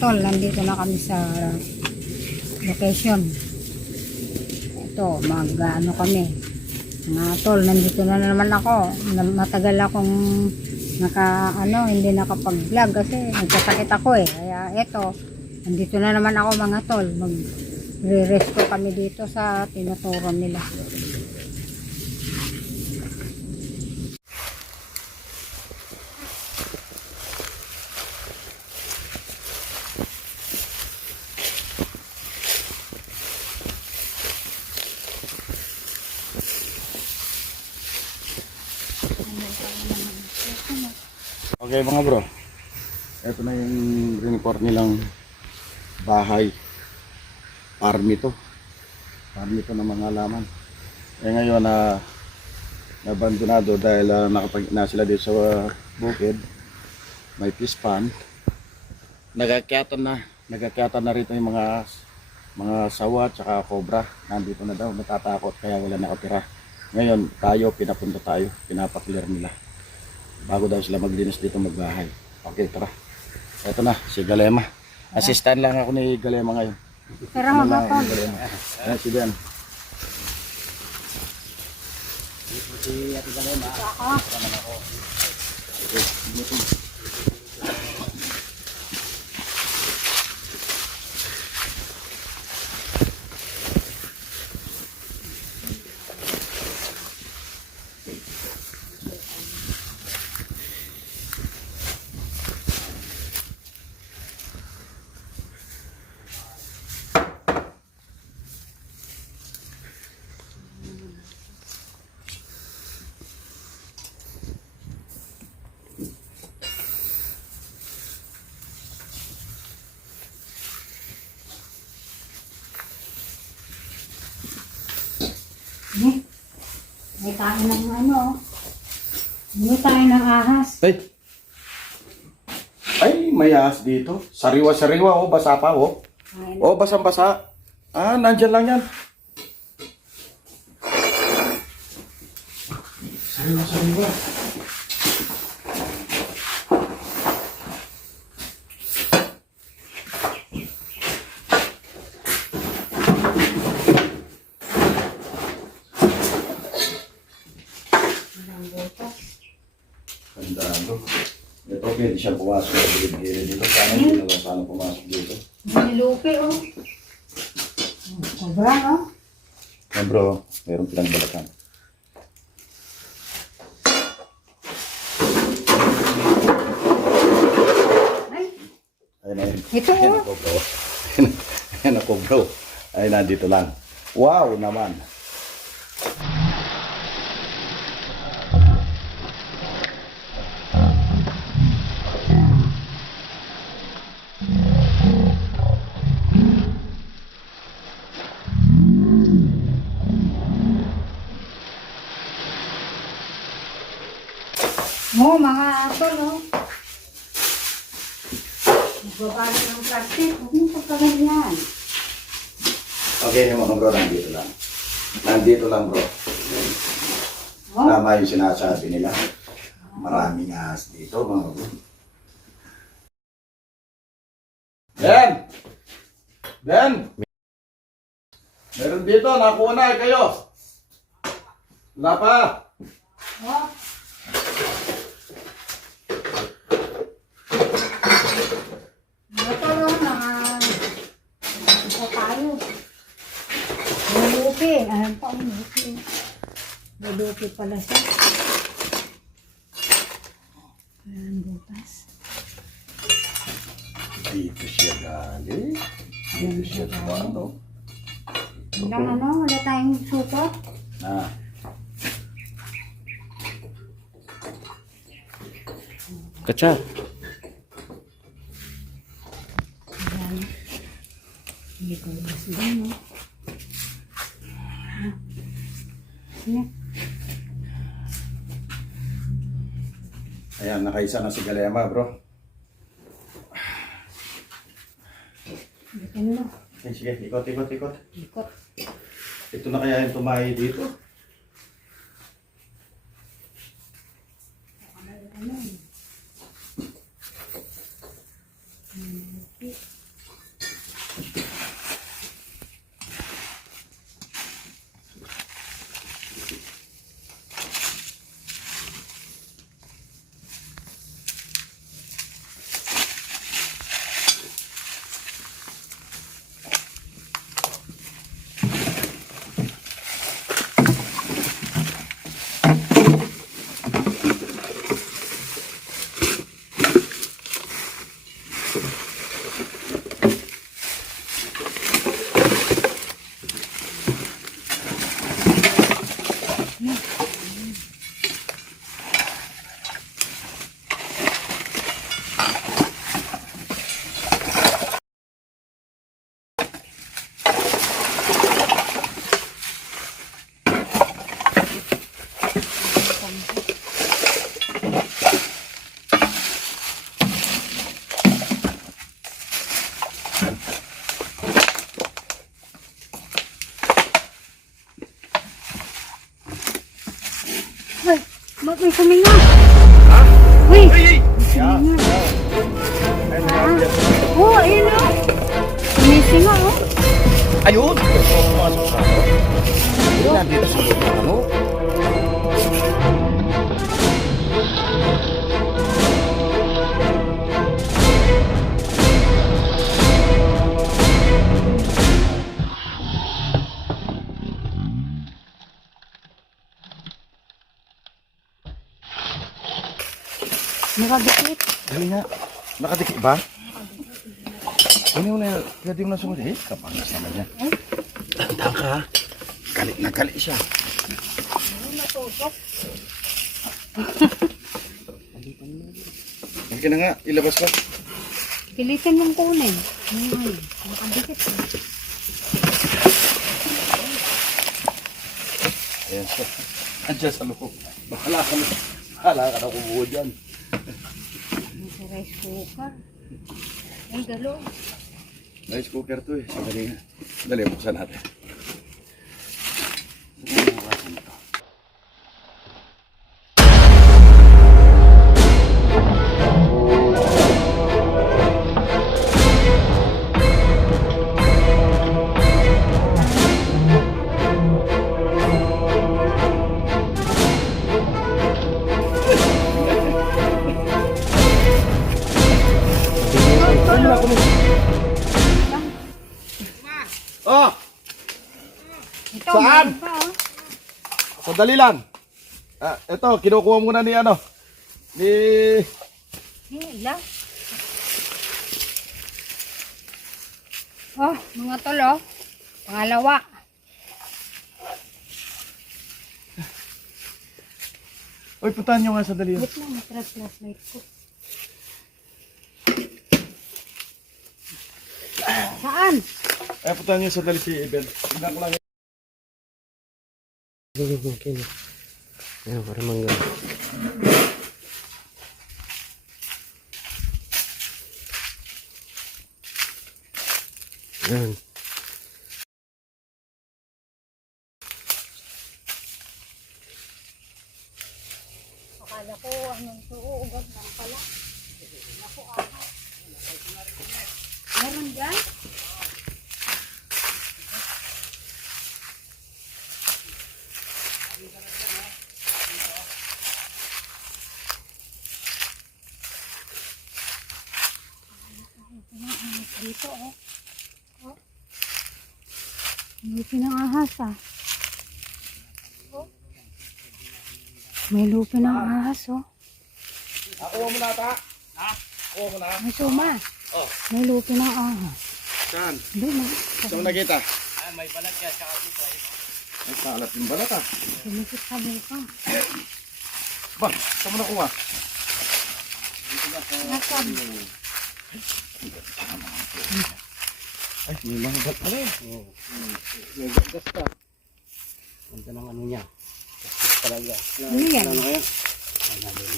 tol, nandito na kami sa location. Ito, ano kami. Mga tol, nandito na naman ako. Matagal akong hindi nakapag-vlog kasi nagkasakit ako eh. Kaya ito, nandito na naman ako mga tol. Magre-resto kami dito sa tinuturo nila. Okay mga bro, ito na yung report nilang bahay. Army to ng mga halaman. Ngayon nabandonado dahil na sila dito sa bukid. May fish pond. Nagkakyatan na rito yung mga sawa at saka cobra. Nandito na daw, natatakot kaya wala nakatira. Ngayon pinapaklear nila bago daw sila maglinis dito magbahay. Okay, tara. Ito na, si Galema. Assistant lang ako ni Galema ngayon. Pero mga tol. Ayan si Ben. Si Ate Galema. Ako. May tayo ng may tayo ng ahas. Ay, may ahas dito. Sariwa-sariwa, basa pa, basang-basa. Nandyan lang yan. Sariwa-sariwa. Tandaan. Ito, pwede siya pumasok sa bilib-bilib dito. Sana pumasok dito. Nilupi, Cobra, Bro, mayroong pinagbalatan. Ayun. Ito, Ayan ako, bro. Ay, nandito lang. Wow naman. mga tol, nagbabalo ng plastic. Huwag mo pagkaganyan. Okay, mga bro, nandito lang. Nandito lang, bro. Tama yung sinasabi nila. Maraming ahas dito, mga bro. Ben! Meron dito, nakuha na kayo. Wala pa. Alam pa ang lupi. Lupi pala siya. Ayan, bukas. Dito siya galing. Dito siya tumano. Wala tayong support. Kacha. Ayan. Hindi ko mas doon, Ayan, nakaisa na si Galema, bro. Bitin mo. Sige, ikot. Ikot. Ito na kaya yung tumahi dito? Ano? May suminga. Ha? Uy! Uy! Yeah. Suminga. Ayun na yan. Oh, ayun o. May singa o. Ayun! Pumasok sa ako. Ayun, nandito sa loob ng ano. Nakadikit. Dali nga. Nakadikit ba? Ano mo na, pwede mo na sumunod. Eh, kapangas naman yan. Tandaan ka ha. Galit na galit siya. Halika na nga, ilabas ka. Pilitin mong kunin. Ayun, nakadikit. Ayan siya. Andiyan sa loob. Bahala ka na. Bahala ka na kumuha dyan. Sa rice cooker. Ay, galo. Rice cooker to eh. Sandali nga. Dali, buksan natin. Oh! Ito, Saan? meron pa oh. Sandali lang. Ito, kinukuha muna ni ano. Ni... Ilan? Oh, mga tol oh. Pangalawa. Uy, puntahan nyo nga sandali yun. Wait lang, flashlight ko. Saan? Ay, puntahan nyo sandali si Eben. Tingnan ko lang. Okay na. Ayan, para mangga. Ayan. Akala ko anong suugod lang pala. Ako aha. Meron dyan? Dito oh. Oh. May pinangahas ah. Oh. May lupi ng ahas oh. Kuha mo na ta. Ha? Kuha mo na. May suma. Oh. May lupi ng ahas. Saan? Doon na. Saan mo nakita? May balat yan, tsaka dito. Ay, kalat yung balat ah. Sumisip sa buka. Ba, saan mo nakuha? Nasaan? Ay, may mga balat pala eh. May gas ka. Ganda ng ano niya. Gas talaga. Ano yan? Ano kaya?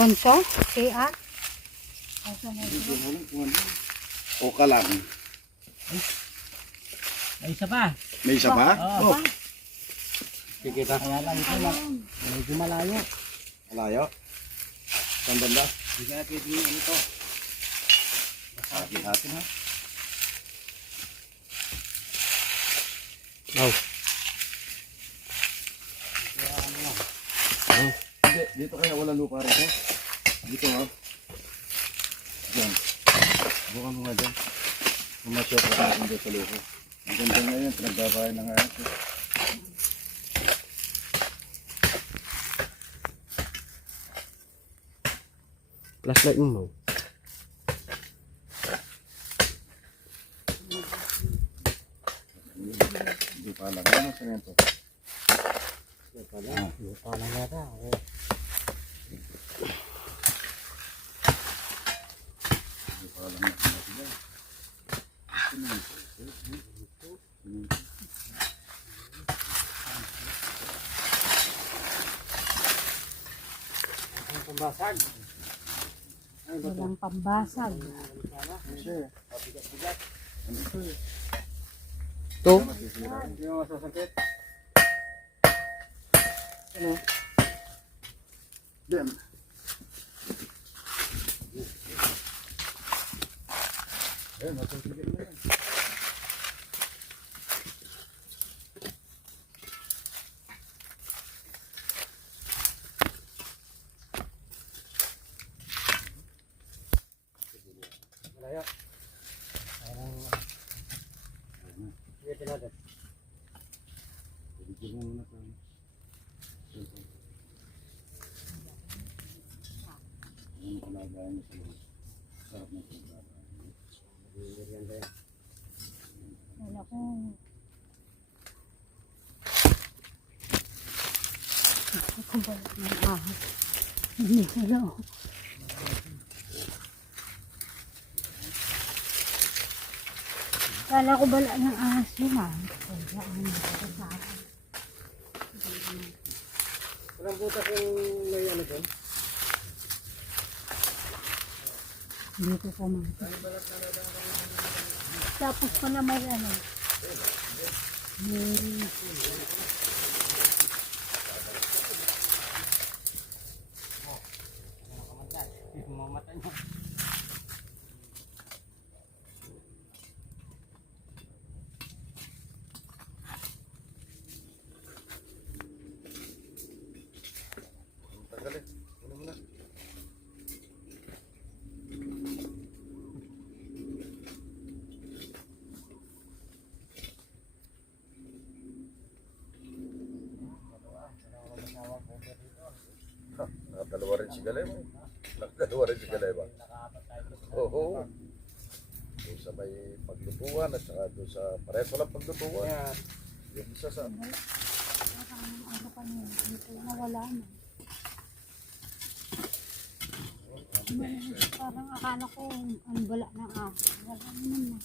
Ponso? CR? O ka lang. May isa pa. May isa pa? Oo. Oh. Kikita kaya lang ito lang. Medyo malayo. Malayo. Saan banda? Hindi ka natin yung ano to. Hati-hati ha. Oh. Hindi, dito kaya walang lupa rin. Dito ha. Diyan. Bukan mo nga dyan. Pumasya pa natin dyan sa lupa. Ang ganda ngayon, pinagbabahay ng ayat. Flashlight mo. Hindi pa alam. Ano sa yan to? Lupa lang yata. Hindi pa alam natin natin yan. Pambasag. Walang pambasag. Sure. Ano ito eh? Ito? Hindi mo masasakit. Ano? Then, ayun, matutuloy na yan. Malaya. Parang... Sige natin. Bigyan mo muna ito. Ang kalagayan niya sa mga sarap na ito. Merienda yan. Wala ko. Ako ba ng ahas? Hindi ko lang. Kala ko bala ng ahas yun ah. Kaya ano ko sa akin. Walang butas yung may ano doon? Dito ko man. Tapos ko na may ano. May... Mga mata niya. Tagal eh. Ano muna? Nakadalawa rin si Galay mo. Nakadalawa rin si Galay ba? Oo. Doon sa may paglutuan at saka doon sa pareho lang paglutuan. Kaya, Yung isa sa Ano pa niya? Dito nawala na. Parang akala ko ang bala ng ahas. Wala naman na.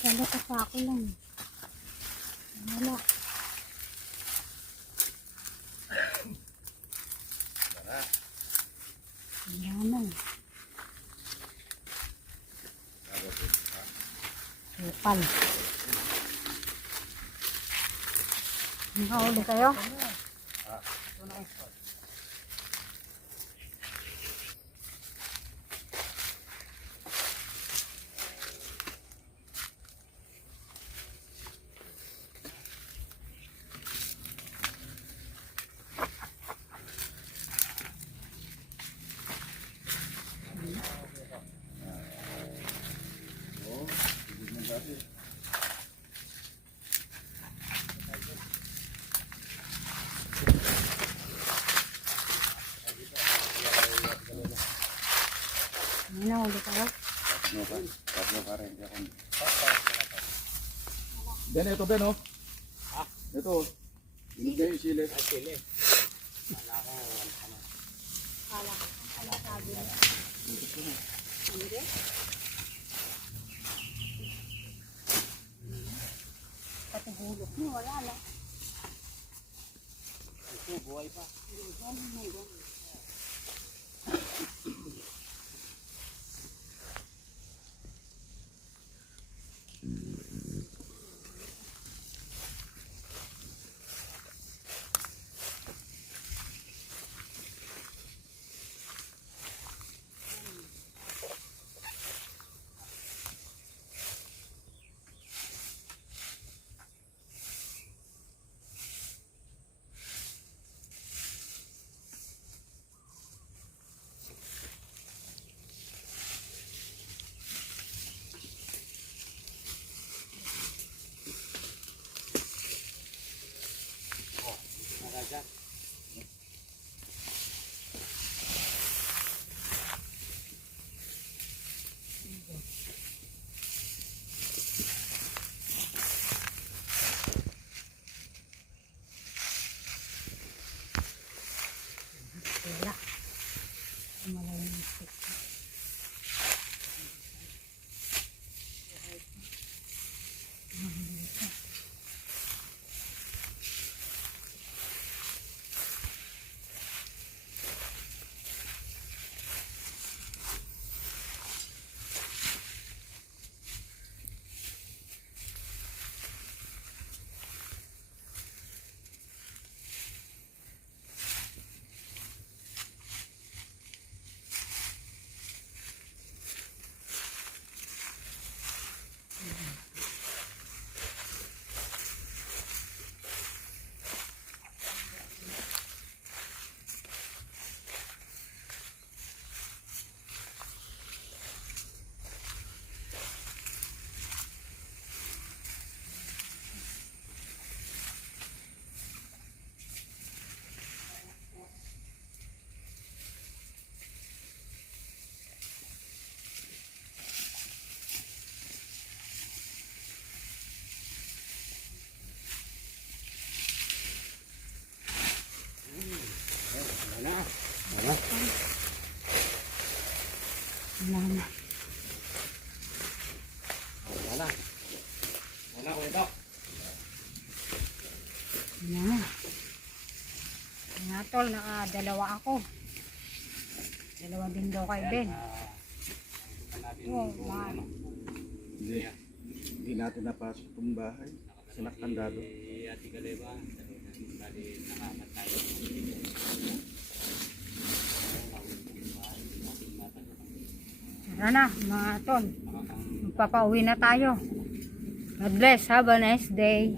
Kala ko sa ako lang. Wala. Wala na. Kupal. Nakahuli kayo? May nahuli kayo? Tatlo ka rin. Ben, ito Ben oh. Ito oh. Hindi kayo silip. sili. Kala ko. Kala sabi niya. Hindi? Pati hulog niya, wala lang. Ito, buhay pa. Nakagat. Wala. Malayo yung stick. Ano ko ito? Yan. Mga tol, dalawa ako. Dalawa din daw kay Ben. Oh, man. Hindi natin napasok itong bahay. Sinakandado. Ati Kaleba. Bali, nakamatay. Tara na, mga tol. Magpapauwi na tayo. God bless. Have a nice day.